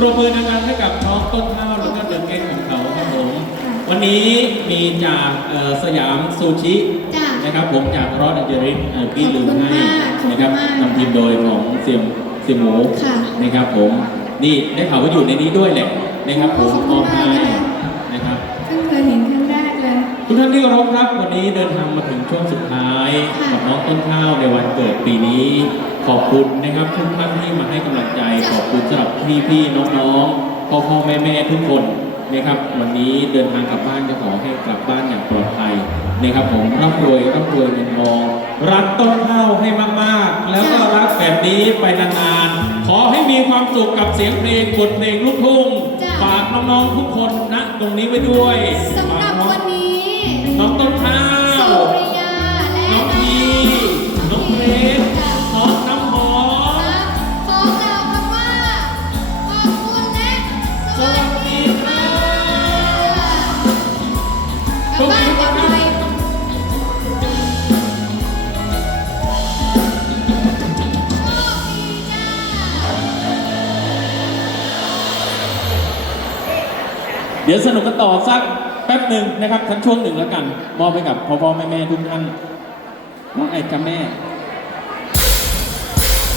รบมือดังๆให้กับน้องต้นข้าวแล้วก็เดินเกนของเขาครับผม วันนี้มีจากเอ่อสยามซูชิจ้ะ นะครับผมจากรอดอันเจริสเอ่อพี่ลืมให้ขอบคุณมากนะครับขอบคุณมากนำทีมโดยของเสี่ยมเสี่ยมหมูค่ะนะครับผมนี่ได้ข่าวว่าอยู่ในนี้ด้วยแหละนะครับผมขอบมคุอณบมากให้นะคะ นะครับ ทุกท่านที่เคารพครับวันนี้เดินทางมาถึงช่วงสุดท้ายค่ะกับน้องต้นข้าวในวันเกิดปีนี้ ขอบคุณนะครับทุกท่านที่มาให้กำลังใจ ขอบคุณสำหรับพี่ๆน้องๆพ่อพ่อแม่แม่ๆทุกคนนะครับ วันนี้เดินทางกลับบ้านก็ขอให้กลับบ้านอย่างปลอดภัยนะครับผมร่ำรวยร่ำรวยเงินทองรักต้นข้าวให้มากๆ แล้วก็รักแบบนี้ไปนานๆขอให้มีความสุขกับเสียงเพลงบทเพลงลูกทุ่งจ้ะฝากน้องๆทุกคนณตรงนี้ไว้ด้วยสำหรับวันนี้ น้องต้นข้าว สุริยาและน้องพี น้องเพชรน้องน้ำหอมขอกล่าวคำว่าขอบคุณและสสวัวัสสดีดีค่ะรับกลับบ้านกันไปโชคดีจ้า เดี๋ยวสนุกกันต่อสัก ป๊บหนึ่งนะครับทั้งช่วงหนึ่งแล้วกัน มอบให้กับพ่อพ่อแม่แม่ทุกท่านน้องไอ้กับแม่